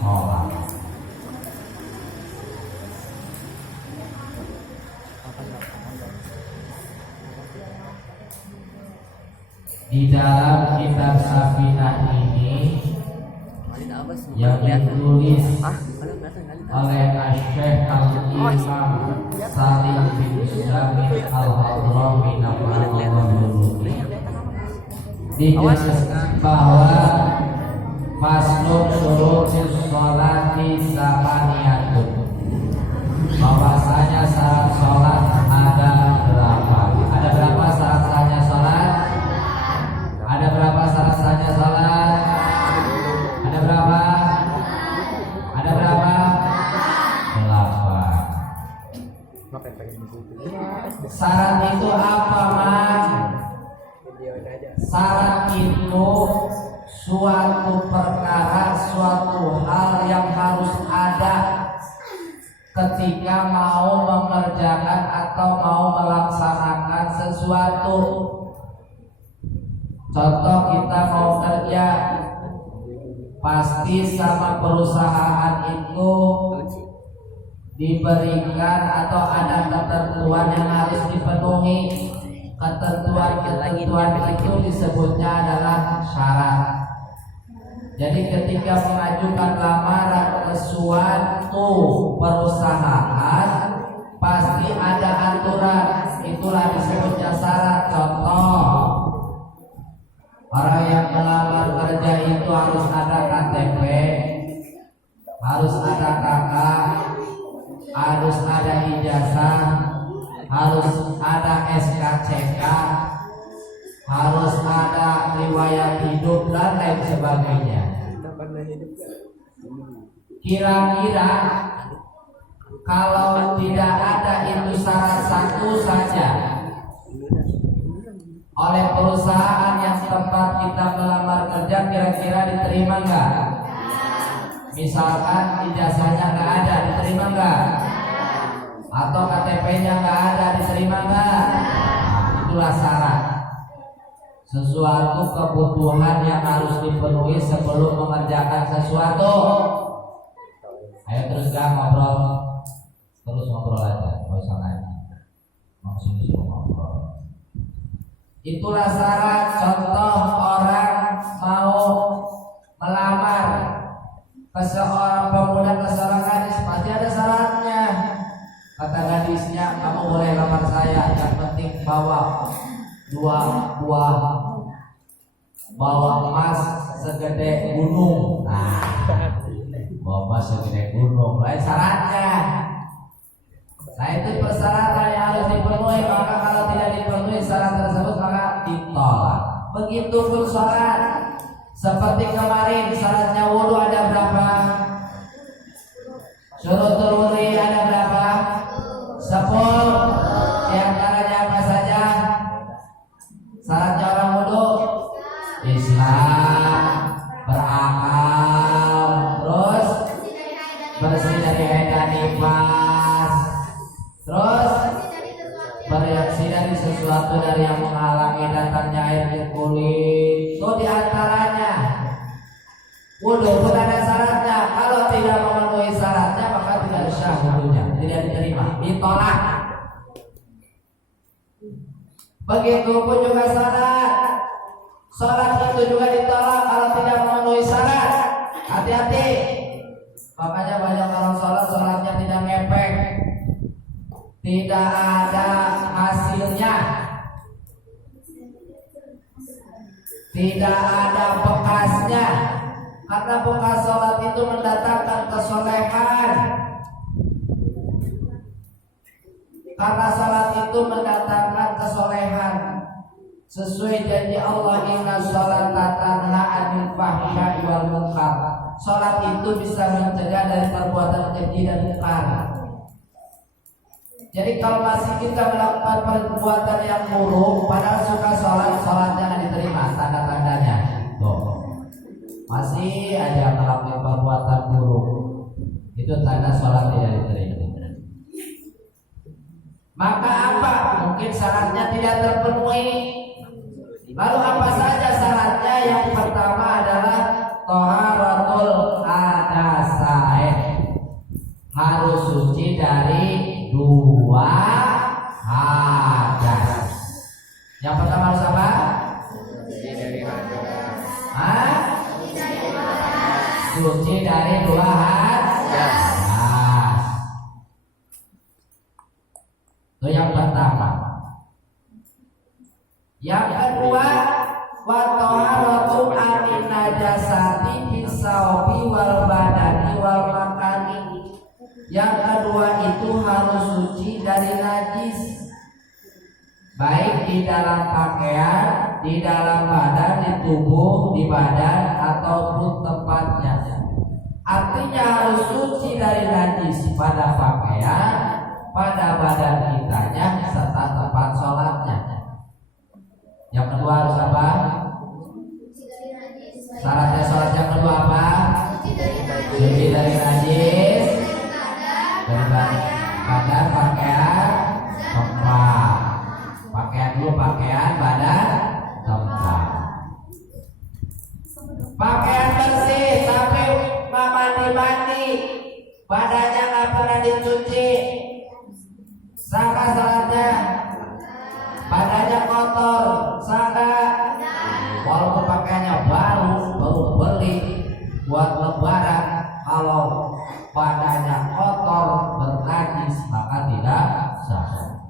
sholat. Di dalam kitab Safinah ini yang ditulis oleh Syekh Al-Imam Salim bin Jamil Al-Hadrami dijelaskan bahwa faslun syurutus sholati samaniyatun, bahwasanya syarat sholat ada berapa? Ada berapa syarat sahnya sholat? Ada berapa syarat sahnya sholat? Ada berapa? Ada berapa? 8. Syarat itu apa, Man? Syarat itu suatu perkara, suatu hal yang harus ada ketika mau mengerjakan atau mau melaksanakan sesuatu. Contoh, kita mau kerja, pasti sama perusahaan itu diberikan atau ada ketentuan yang harus dipenuhi. Ketentuan itu disebutnya adalah syarat. Jadi ketika mengajukan lamaran ke suatu perusahaan, pasti ada aturan, itulah disebutnya syarat. Contoh, orang yang melamar kerja itu harus ada KTP, harus ada KK, harus ada ijazah, harus ada SKCK, harus ada riwayat hidup dan lain sebagainya. Kira-kira kalau tidak ada itu syarat satu saja oleh perusahaan yang tempat kita melamar kerja, kira-kira diterima enggak? Misalkan ijazahnya enggak ada, diterima enggak? Atau KTP-nya enggak ada, diterima enggak? Itulah syarat. Sesuatu kebutuhan yang harus dipenuhi sebelum mengerjakan sesuatu. Ayo teruskan ngobrol, terus ngobrol aja, nggak usah nanya. Maksudnya suruh ngobrol. Itulah syarat. Contoh, orang mau melamar ke seorang pemuda, ke seorang gadis, pasti ada syaratnya. Kata gadisnya, kamu boleh lamar saya, yang penting bawa 2 buah, bawa emas segede gunung. Nah, bawa emas segede gunung, lain syaratnya. Nah, itu persyaratan yang harus dipenuhi. Maka kalau tidak dipenuhi syarat tersebut, maka ditolak. Begitupun sholat. Seperti kemarin, syaratnya wudu ada berapa? Syurutul wudu ada berapa? 10. Di antaranya apa saja? Syaratnya orang wudu: Islam, berakal, terus bersih dari haid dan nifas, terus bereaksi dari sesuatu dari yang menghalangi datangnya air di kulit. Itu diantaranya. Wudu pun ada syaratnya. Kalau tidak memenuhi syaratnya, maka tidak sah wudunya, tidak diterima, ditolak. Begitupun juga salat. Salat itu juga ditolak kalau tidak memenuhi syarat. Hati-hati. Makanya banyak orang salatnya tidak ngepek, tidak ada hasilnya, tidak ada bekasnya. Karena bekas salat itu mendatangkan kesolehan. Karena salat itu mendatangkan kesolehan. Sesuai janji Allah, inna sholata tanha 'anil fahsya'i wal munkar. Salat itu bisa mencegah dari perbuatan keji dan munkar. Jadi kalau masih kita melakukan perbuatan yang buruk, padahal suka sholat, sholatnya nggak diterima, tanda-tandanya. Tuh, masih aja melakukan perbuatan buruk, itu tanda sholat tidak diterima. Maka apa? Mungkin syaratnya tidak terpenuhi. Lalu apa saja syaratnya? Yang pertama adalah thaharatul hadas. dari dua hadas. Yang pertama harus apa? Suci dari hadas. Suci dari dua hadas. Itu yang pertama. Yang kedua, wa taharatu anin najasati bisawbi wal badani wal makani. Yang kedua itu harus suci dari najis, baik di dalam pakaian, di dalam badan, di tubuh, di badan ataupun tempatnya. Artinya harus suci dari najis pada pakaian, pada badan kitanya, serta tempat sholatnya. Yang kedua harus apa? Syaratnya sholat yang kedua apa? Suci dari najis, dari badan, pakaian, tempat. Pakaian dulu, pakaian, badan, tempat. Pakaian bersih sampai mandi, badannya nggak pernah dicuci, sangka salatnya. Badannya kotor, sangka. Walaupun pakaiannya baru beli buat lebaran, kalau badannya kotor bernajis maka tidak sah.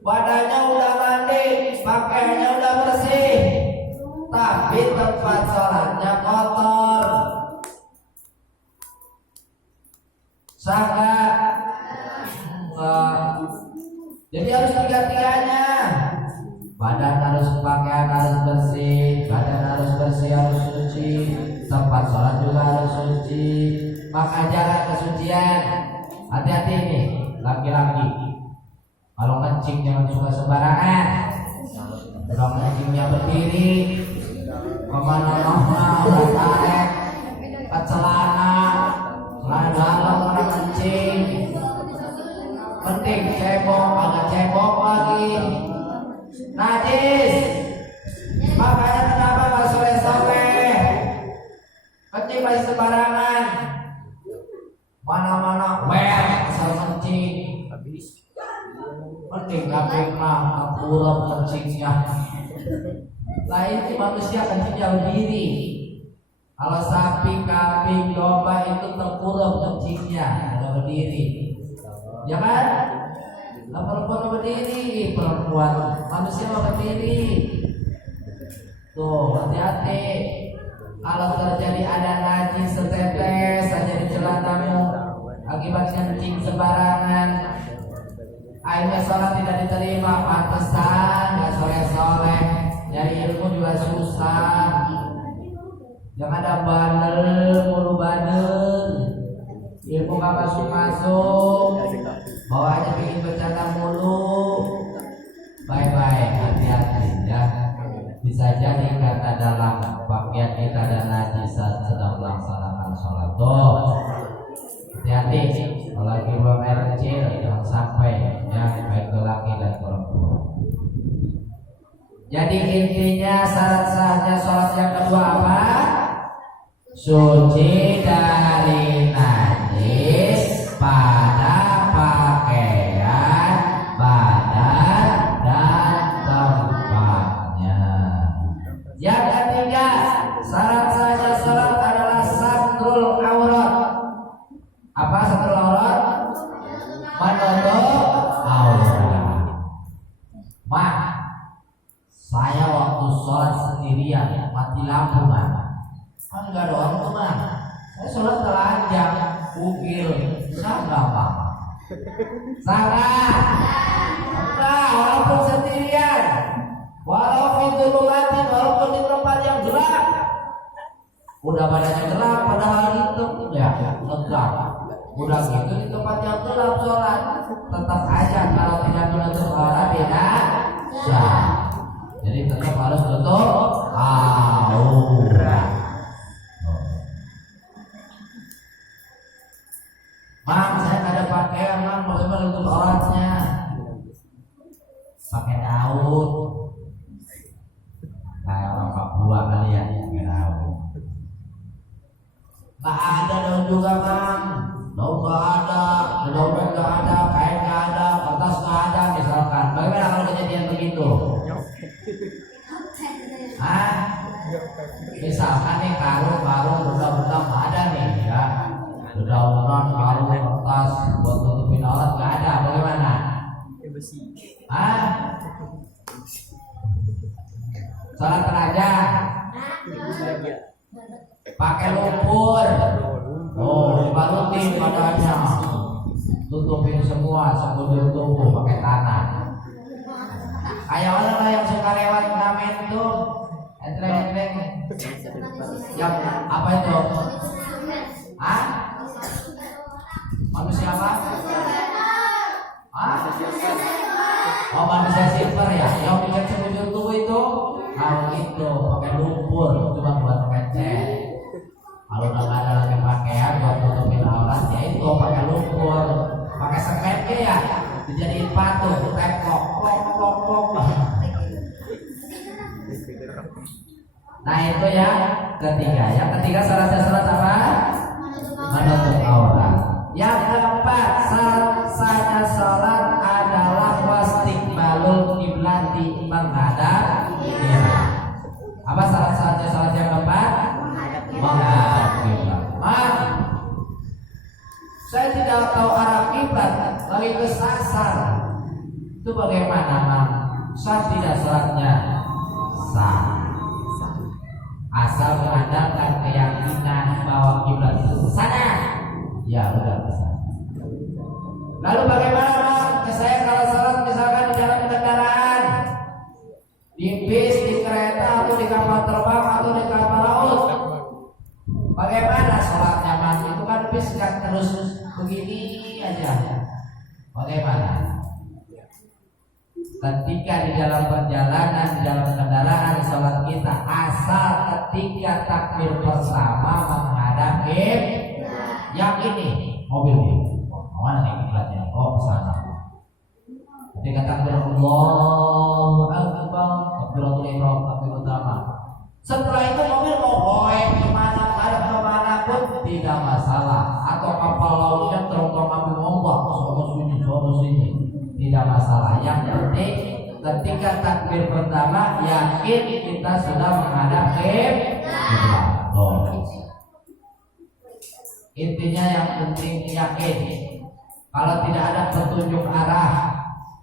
Badannya udah mandi, pakaiannya udah bersih, tapi tempat sholatnya kotor, sangka. Jadi harus tiga-tiganya. Badan harus, pakaian harus bersih, badan harus bersih, harus suci, tempat sholat juga harus suci. Maka jaga kesucian. Hati-hati nih laki-laki, kalau kencing jangan suka sembarangan. Kalau kencingnya berdiri, kemana-mana udah tarik ke celana dalam orang kencing. Penting cebok, agak cebok lagi, najis. Makanya kenapa nggak soleh-soleh? Kencing masih sembarangan, mana-mana asal kencing. Penting KPK ngapurem kencingnya. Lah itu manusia kencingnya berdiri. Kalau sapi, kambing, domba itu tengkurap kencingnya, ada berdiri. Ya kan? Nah, perempuan berdiri, perempuan manusia berdiri. Tuh, hati-hati. Kalau terjadi ada najis setetes saja di celanamu akibat kencing sembarangan, akhirnya sholat tidak diterima. Pantesan nggak soleh-soleh, nyari ilmu juga susah. Jangan ada bandel, mulu bandel. Ilmu gak masuk-masuk, bawahnya bikin bercanda mulu. Bye-bye, hati-hati ya. Bisa jadi karena dalam pakaian kita ada najis saat sedang melaksanakan sholat. Tuh, hati-hati. Kalau lagi buang air kecil jangan sampai ya, baik laki dan perempuan. Jadi intinya syarat sahnya sholat yang kedua apa? Suci dari najis pada pakaian, badan, dan tempatnya. Yang ketiga, syarat sahnya sholat adalah satrul aurat. Apa satrul aurat? Menutup aurat. Mak, saya waktu sholat sendirian mati lampu mana? Kan nggak ada orang tuh mah. Saya sholat telanjang, bugil, salah pak. Salah. Enggak, walaupun sendirian, walaupun dulumatin, walaupun di tempat yang gelap, udah badannya gelap, padahal hitam ya, legap. Udah gitu di tempat yang gelap sholat, tetap aja kalau tidak menutup aurat tidak sah. Jadi tetap harus tutup aurat. Mang, saya nggak ada pakaian, mang, bagaimana untuk auratnya? Pakai daun, kayak orang Papua kali ya, pakai daun. Nggak ada daun juga, mang. Daun nggak ada, daunnya nggak itu? Misalkan nih karung benda-benda nggak ada nih ya, benda-benda karung kertas buat tutupin aurat nggak ada, bagaimana? Salat raja pakai lumpur, dibalutin badannya, tutupin semua sekujur tubuh pakai tanah. Kayak orang yang suka lewat ngamen tuh, entreng-entreng, yang apa itu? Manusia apa? Oh, manusia silver ya, yang bikin sekujur tubuh itu. Kalau itu pakai lumpur cuma buat cat. Kalau nggak ada lagi pakaian buat tutupin aurat, ya itu pakai lumpur, pakai semen ya, dijadiin patung, tepok, plok. Nah itu ya ketiga. Yang ketiga syaratnya salat apa? Menutup aurat. Yang keempat syaratnya salat adalah wastiqbalul kiblati, menghadap kiblat. Apa syarat-syaratnya salat yang keempat? Menghadap kiblat. Saya tidak tahu arah kiblat, lagi kesasar. Itu bagaimana, Mang? Sah tidak salatnya? Sah. Asal mengandalkan keyakinan bahwa kiblat itu sana, ya udah bisa. Lalu bagaimana, Bang? Saya kalau salat misalkan di dalam kendaraan, di bis, di kereta, atau di kapal terbang, atau di kapal laut, bagaimana salatnya, Bang? Itu kan bis kan terus begini aja. Bagaimana? Ketika di dalam perjalanan, di dalam kendaraan, salat kita asal ketika takbir bersama menghadap kiblat. Yang ini mobil ini, mana nih kiblatnya? Oh, ke sana. Ketika takbir Allahu Akbar, takbiratul ihram, takbir utama. Setelah itu mobil mau goyang kemana pun tidak masalah. Atau kapal lautnya terbang ambil ombak, sono sini. Tidak masalah. Yang penting ketika takbir pertama yakin kita sudah menghadap kiblat. Intinya yang penting yakin. Kalau tidak ada petunjuk arah,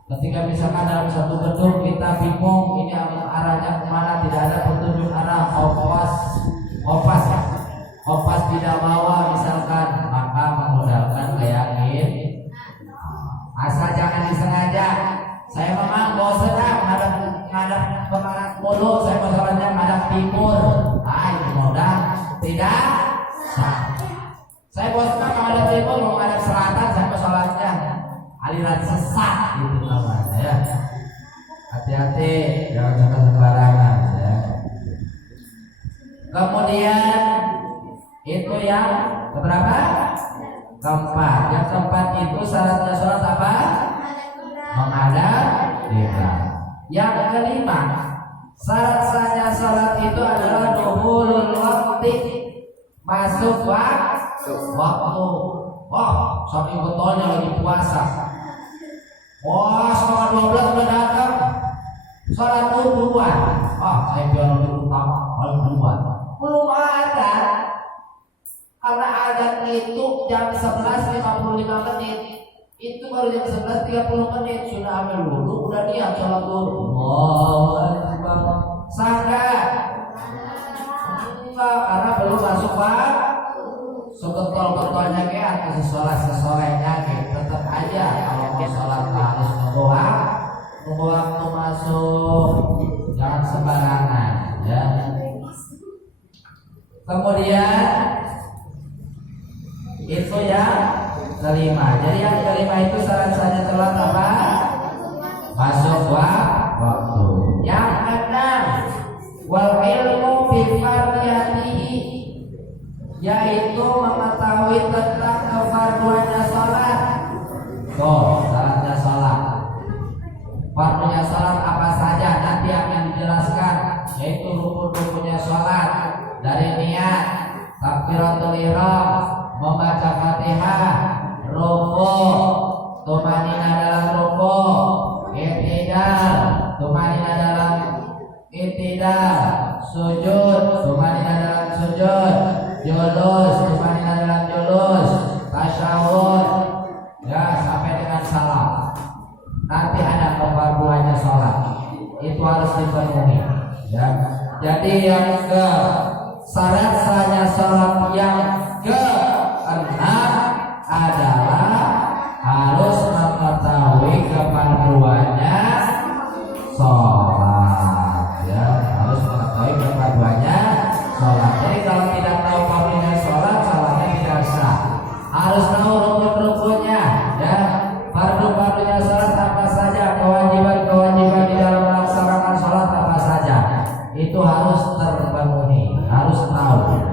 ketika misalkan dalam satu gedung kita bingung ini arahnya kemana, tidak ada petunjuk arah, kompas tidak bawa misalkan, maka menggunakan keyakinan. Asal jangan disengaja. Saya memang bosan menghadap ke barat mulu, saya masalahnya menghadap timur. Itu mudah tidak sah. Saya bosan menghadap timur, mau menghadap selatan, saya masalahnya aliran sesat gitu namanya ya. Hati-hati, jangan suka sembarangan ya. Kemudian itu yang keberapa? Keempat. Yang keempat itu syaratnya salat apa? Menghadap kiblat. Yang kelima, syarat sahnya salat itu adalah dukhulul waqti, masuk waktu. Saking betulnya lagi puasa. Setengah 12 udah datang. Salat duluan. Saya biar lebih utama kalau duluan. Belum ada. Karena azan itu jam 11.55 menit. Itu baru jam 11.30 menit. Sudah ambil wudhu, udah niat sholat dulu. Allahu Akbar. Sangat. Karena belum masuk waktu. Seketol-ketolnya atau sesolehnya tetap aja kalau mau sholat harus nunggu waktu masuk. Jangan sembarangan ya. Kemudian itu yang kelima. Jadi yang kelima itu syarat saja salat apa? Masuk waktu. Yang keenam, wal ilmu bi fardiyatihi, yaitu mengetahui tentang kefarduannya salat. Syaratnya salat. Fardunya salat apa saja nanti akan dijelaskan, yaitu rukun-rukunnya salat dari niat, takbiratul ihram, membaca Fatihah, rukuk, tumanina dalam rukuk, i'tidal, tumanina Jadi yang ke syarat sahnya sholat yang keenam adalah harus mengetahui kepaduannya sholat, ya, harus mengetahui kepaduannya sholat. Jadi kalau tidak tahu padunya sholat, sholatnya tidak sah. Harus tahu rukun-rukunnya, ya, fardu-fardunya sholat apa saja, kewajiban-kewajiban di dalam melaksanakan sholat apa saja, itu harus terpenuhi, harus tahu.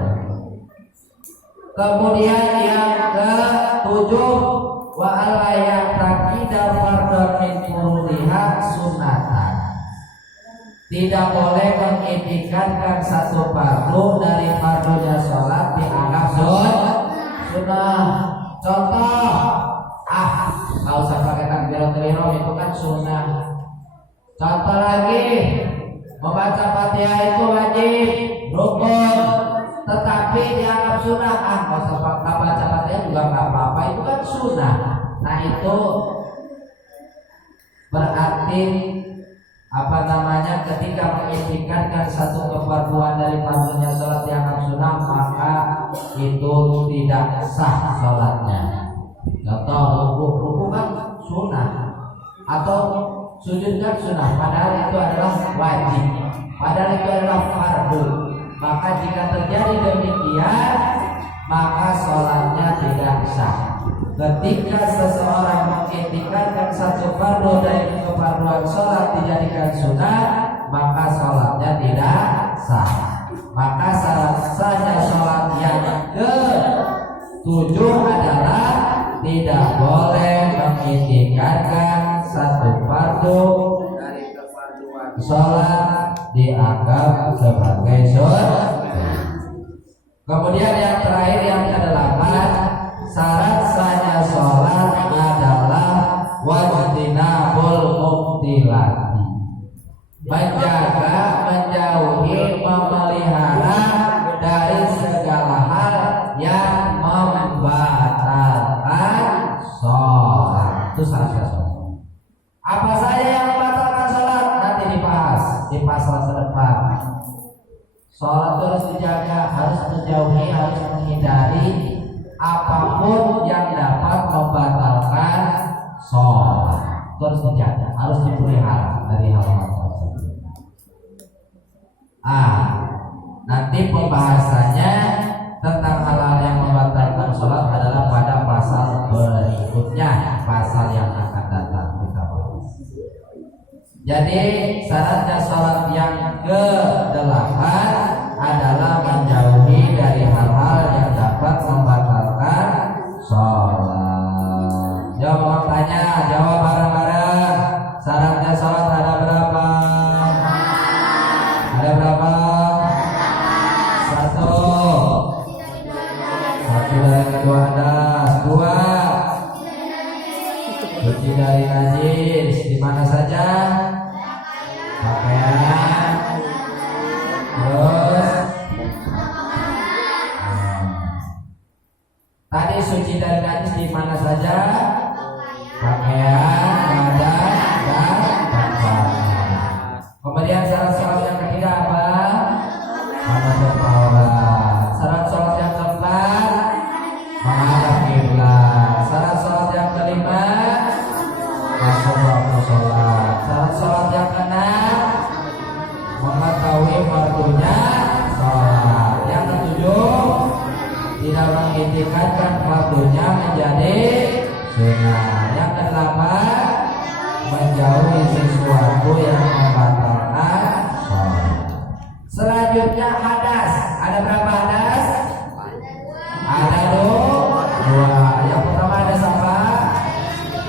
Kemudian yang ke-7, wa alla ya'taqida fardhan min furudiha sunnatan. Tidak boleh mengiktikadkan satu fardu dari fardunya sholat dianggap sunnah. Contoh, nggak usah pakai takbiratul ihram, itu kan sunnah. Contoh lagi, membaca Fatihah itu wajib, rukun, tetapi dianggap sunnah. Nggak usah baca Fatihah juga nggak apa-apa, itu kan sunnah. Nah itu berarti ketika mengiktikadkan satu kefarduan dari fardunya sholat dianggap sunnah, maka itu tidak sah sholatnya. Contoh, ruku kan sunnah, atau sujud kan sunnah, padahal itu adalah wajib, padahal itu adalah fardu. Maka jika terjadi demikian, maka sholatnya tidak sah. Ketika seseorang mengiktikadkan satu fardu dari kefarduan sholat dijadikan sunnah, maka sholatnya tidak sah. Maka syarat sahnya sholat yang ke-7 adalah tidak boleh mengiktikadkan satu fardu dari kefarduan sholat dianggap sebagai sunnah. Kemudian yang terakhir, yang ke-8, syarat sahnya sholat adalah wajtinabul mubtilati, menjaga, menjauhi, memelihara dari segala hal yang membatalkan sholat. Itu syarat sholat. Apa saja yang membatalkan sholat nanti dibahas di pasal ke-depan. Sholat harus dijaga, harus menjauhi, harus menghindari apapun yang dapat membatalkan sholat. Itu harus dijaga, harus dipelihara dari hal-hal tersebut. Nanti pembahasannya tentang hal-hal yang membatalkan sholat adalah pada pasal berikutnya, pasal yang akan datang kita bahas. Jadi syaratnya sholat yang ke-8 adalah menjauhi dari hal-hal yang dapat membatalkan sholat. Jawab tanya, jawab bareng-bareng. Syaratnya sholat ada berapa? Ada berapa? Satu dari kedua hadas. Dua, suci dari najis. Di mana saja? Pakaian. Terus tadi suci dari najis di mana saja? Pakaian, badan, dan pakaian. Kemudian syarat sholat yang ketiga apa? Menutup aurat. Syarat sholat yang keempat, menghadap kiblat. Syarat sholat yang kelima, masuk waktu sholat. Syarat sholat yang keenam, mengetahui fardunya sholat. Yang ke-7, tidak mengiktikadkan fardunya menjadi sunnah. Yang ke-8, menjauhi sesuatu yang membatalkan sholat. Selanjutnya hadas. Ada berapa hadas? Ada dua. Yang pertama hadas apa?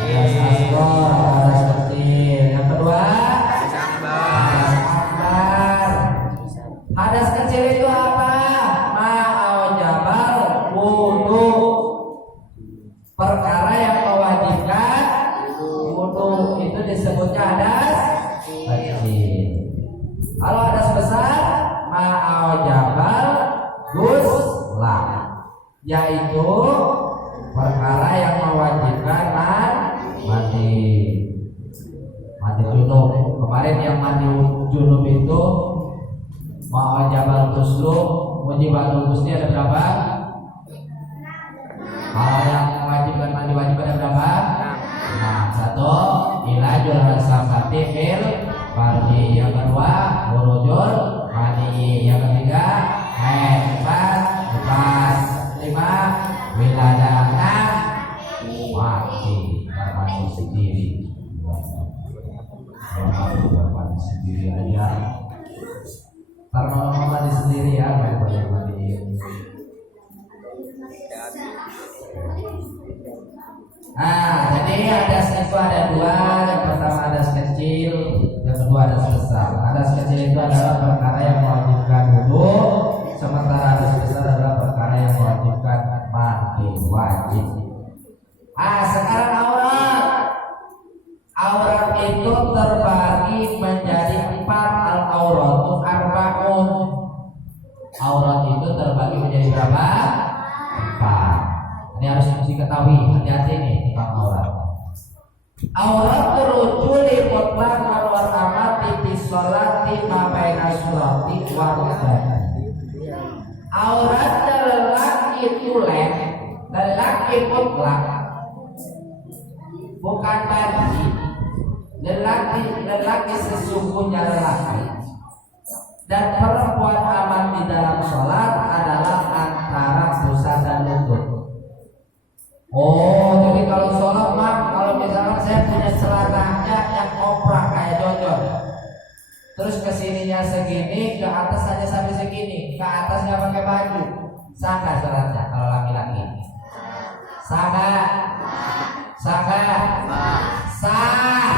Hadas asghar, hadas kecil. Yang kedua hadas akbar. Hadas kecil itu apa? Ma'aujabal wudu, perkara yang mewajibkan wudu, itu disebutnya hadas kecil. Kalau hadas besar, ma'aujabal ghusla, yaitu perkara yang mewajibkan mandi junub. Kemarin yang mandi junub itu Mau Jabal Kusru, Mujibatul Gusti ada berapa? Hal yang mewajibkan mandi wajib ada berapa? Nah, satu, ilajul hasafati fil farji. Yang kedua, urujul mani. Yang ketiga, empat, lepas. Lima, wiladana mati. Mati sendiri. Mati sendiri aja. Karena mati sendiri ya, banyak mati. Jadi hadas itu ada dua. Yang pertama hadas kecil, yang kedua hadas besar. Hadas kecil itu adalah perkara yang mewajibkan wudu, sementara hadas besar adalah perkara yang mewajibkan mandi wajib. Sekarang aurat. Aurat itu terbagi menjadi 4. Al-auratu arba'un. Aurat itu terbagi menjadi berapa? 4. Ini harus diketahui, hati-hati nih tentang aurat. Aurat rujuli mutlaq wal amati fi sholati ma baina surati wal badani. Aurat lelaki tulen, lelaki mutlak, bukan barji. Lelaki sesungguhnya lelaki. Dan perempuan aman di dalam sholat adalah antara pusat dan lutut. Oh, jadi kalau sholat mah, kalau misalkan saya punya celananya yang oprak kayak Jojo, terus kesininya segini, ke atas hanya sampai segini, ke atas nggak pakai baju, sah nggak sholatnya kalau laki-laki? Sah nggak? Sah nggak? Sah.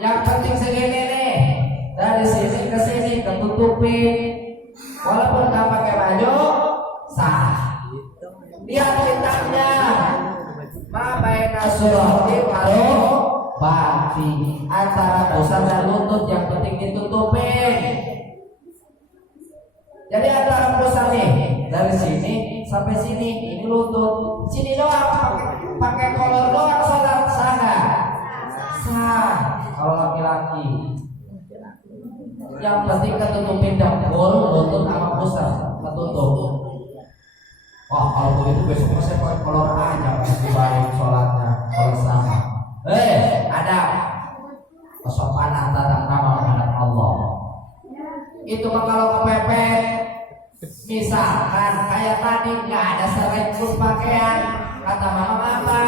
Yang penting segini nih, dari sini ke sini ketutupin, walaupun nggak pakai baju, sah. Lihat kitabnya, ma baina surati waru bati, antara pusat dan lutut yang penting ditutupin. Jadi antara pusat nih, dari sini sampai sini, ini lutut, sini doang pakai kolor doang sholat, sah nggak? Sah. Kalau laki-laki, yang penting ketutupin dapur, lutut sama pusat ketutup. Wah, kalau begitu besok saya pakai kolor aja pasti baik sholatnya kalau sama. Ada kesopanan tata krama menghadap Allah. Itu mah kalau kepepet, misalkan kayak tadi nggak ada serekus pakaian, kata mama apa?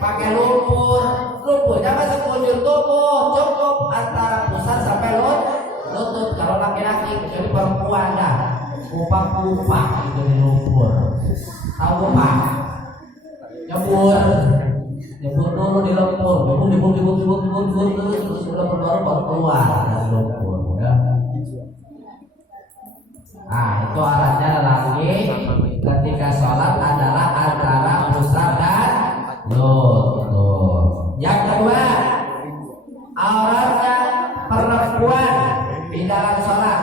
Pakai lumpurnya masuk ujung tubuh, cukup antara pusat sampai lutut. Kalau laki-laki, kecuali perempuan dah. Kupak itu di lumpur. Tahu pak? Nyebur dulu di lumpur. Nyebur terus udah baru keluar dari lumpur. Ya. Nah itu alatnya lagi ketika sholat adalah antara pusat dan lutut. Yang kedua, auratnya perempuan di dalam sholat.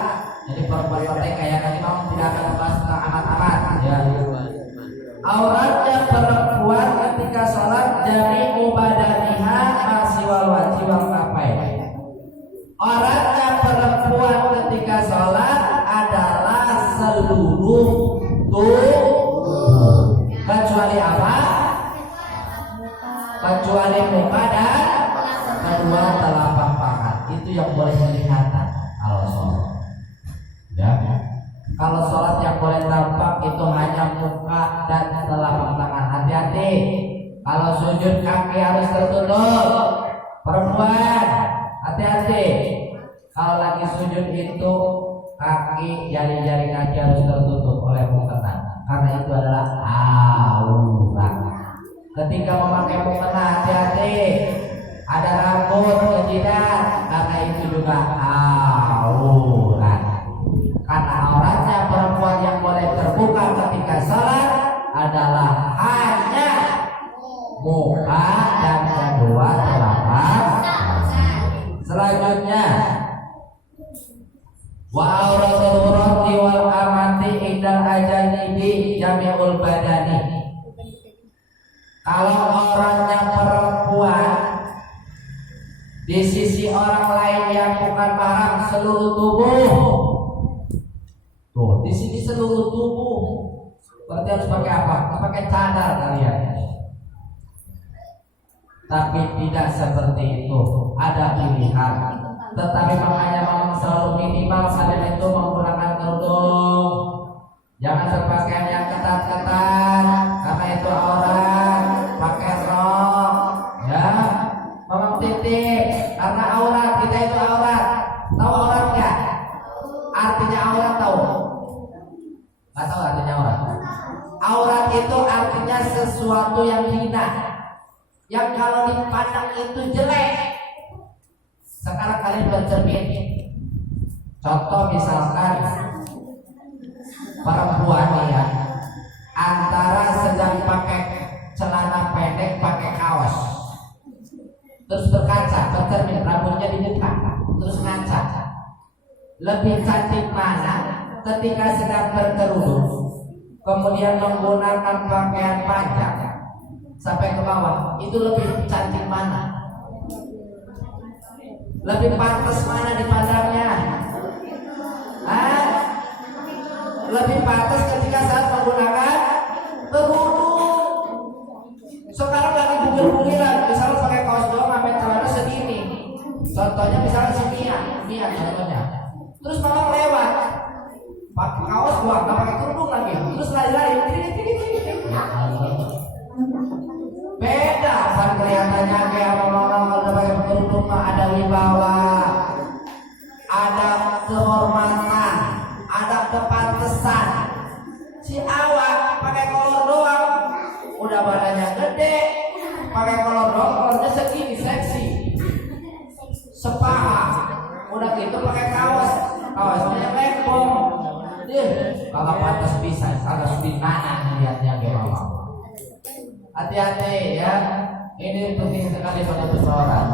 Jadi perempuan kayak tadi kamu tidak akan membahas tentang amat-amat ya. Auratnya perempuan ketika sholat dari mubadaniha masih wal wajib ngapain. Auratnya perempuan ketika sholat adalah seluruh tubuh kecuali apa? Kecuali muka dan kedua telapak tangan. Itu yang boleh kelihatan kalau sholat. Ya. Kalau sholat yang boleh tampak itu hanya muka dan telapak tangan. Hati-hati. Kalau sujud kaki harus tertutup. Perempuan, hati-hati. Kalau lagi sujud itu kaki, jari-jari kaki harus tertutup oleh mukena. Karena itu adalah aurat. Ketika memakai mukena, hati-hati. Ada rambut ke jidat, karena itu juga aurat. Karena auratnya perempuan yang boleh terbuka ketika sholat adalah hanya muka dan kedua telapak. Selanjutnya, wa auratul rati wal amati indal ajanibi jami'ul badani. Kalau auratnya perempuan di sisi orang lain yang bukan mahram seluruh tubuh. Tuh, di sini seluruh tubuh. Berarti harus pakai apa? Pakai cadar kalian. Tapi tidak seperti itu. Ada pilihan. Tetapi makanya memang selalu minimal kalian itu menggunakan kerudung. Jangan berpakaian yang ketat-ketat, karena itu aurat. Pakai rok, ya. Memang titik, karena aurat, kita itu aurat. Tahu aurat nggak? Artinya aurat tahu? Nggak tahu artinya aurat? Aurat itu artinya sesuatu yang hina, yang kalau dipandang itu jelek. Sekarang kalian bercermin. Contoh misalkan perempuan ya, antara sedang pakai celana pendek, pakai kaos, terus berkaca, bercermin, rambutnya di depan, terus ngaca. Lebih cantik mana ketika sedang berkerudung, kemudian menggunakan pakaian panjang sampai ke bawah? Itu lebih cantik mana? Lebih pantas mana dipandangnya? Lebih pantas ketika saat menggunakan kerudung. Sekarang lagi bugil-bugilan, misalnya pakai kaos doang sampai celana segini. Contohnya misalnya si Mia contohnya. Terus malah lewat, pakai kaos doang, nggak pakai kerudung lagi. Terus lari-lari, beda kan kelihatannya kayak orang-orang kalau pakai kerudung ada wibawa, ada kehormatan, ada kepantesan. Si awak pakai kolor doang, udah badannya gede, pakai kolor doang, kolornya segini seksi, sepaha. Udah gitu pakai kaosnya lempong. Kalau pantas bisa, kalau sudah mana lihatnya gimana? Hati-hati ya, ini penting sekali bagi seseorang.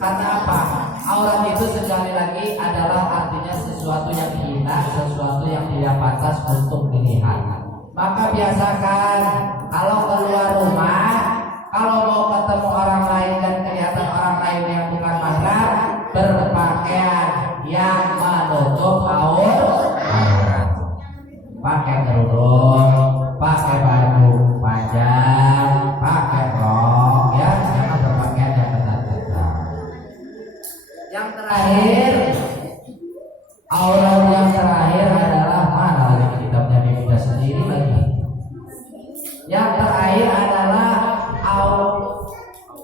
Karena apa? Aurat itu sekali lagi adalah artinya sesuatu yang hina, sesuatu yang tidak pantas untuk dilihat. Maka biasakan kalau keluar rumah, kalau mau ketemu orang lain dan kelihatan orang lain yang bukan mahram, berpakaian yang menutup aurat. Pakai kerudung, pakai baju panjang, pakai rok, ya, jangan berpakaian yang ketat-ketat. Yang terakhir, aurat yang terakhir adalah mana lagi kitabnya beda sendiri lagi. Yang terakhir adalah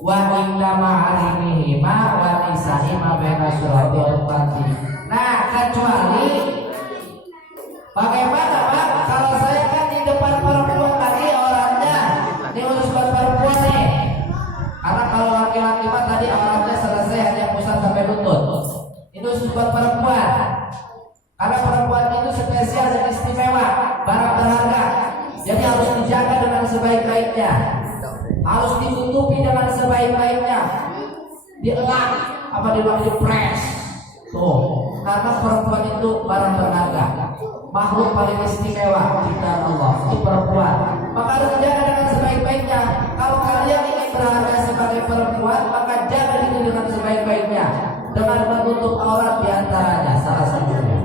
wa inna ma'arimihi wa nisa'i ma baina surati wal fati. Nah, kecuali bagaimana Pak kalau saya kan di depan perempuan tadi orangnya ini harus buat perempuan nih. Karena kalau laki-laki mah tadi orangnya selesai hanya pusat sampai lutut. Itu khusus buat perempuan. Karena perempuan itu spesial dan istimewa, barang berharga. Jadi harus dijaga dengan sebaik-baiknya. Harus ditutupi dengan sebaik-baiknya. Dielak apa dipres. Tuh, karena perempuan itu barang berharga, makhluk paling istimewa di Allah itu perempuan. Maka harus dijaga dengan sebaik-baiknya. Kalau kalian ingin berharga sebagai perempuan, maka jaga diri dengan sebaik-baiknya dengan menutup aurat diantaranya salah satunya.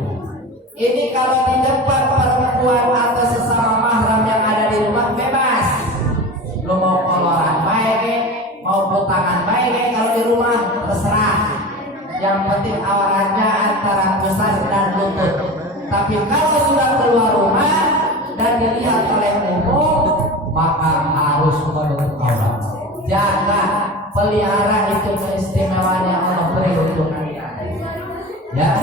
Ini kalau di depan perempuan atau sesama mahram yang ada di rumah bebas. Lo mau koloran baik, mau butangan baik, kalau di rumah terserah. Yang penting auratnya antara pusar dan lutut. Tapi kalau sudah keluar rumah dan dilihat oleh umum, maka harus menutup aurat. Jaga, pelihara itu keistimewaan yang Allah beri untuk kalian. Ya,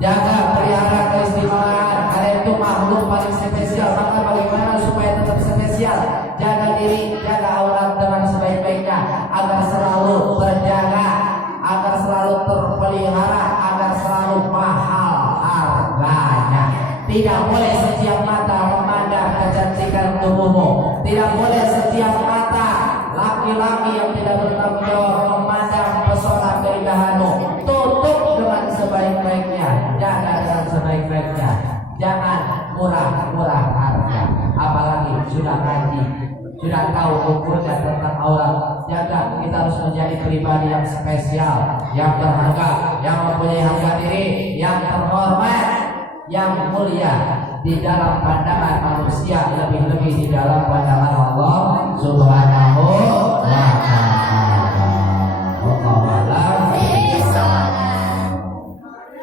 jaga, pelihara keistimewaan. Kalian itu makhluk paling spesial. Maka bagaimana supaya tetap spesial? Jaga diri, jaga aurat dengan sebaik-baiknya agar selalu terjaga, agar selalu terpelihara, agar selalu mahal harganya. Tidak boleh setiap mata memandang kecantikan tubuhmu. Tidak boleh setiap mata laki-laki yang tidak bertanggung jawab memandang pesona keindahanmu. Tutup dengan sebaik-baiknya, jaga dengan sebaik-baiknya. Jangan murah-murah harga. Apalagi sudah ngaji, sudah tahu ukurnya tentang aurat. Jaga, kita harus menjadi pribadi yang spesial, yang berharga, yang mempunyai harga diri, yang terhormat, yang mulia di dalam pandangan manusia, lebih-lebih di dalam pandangan Allah Subhanahu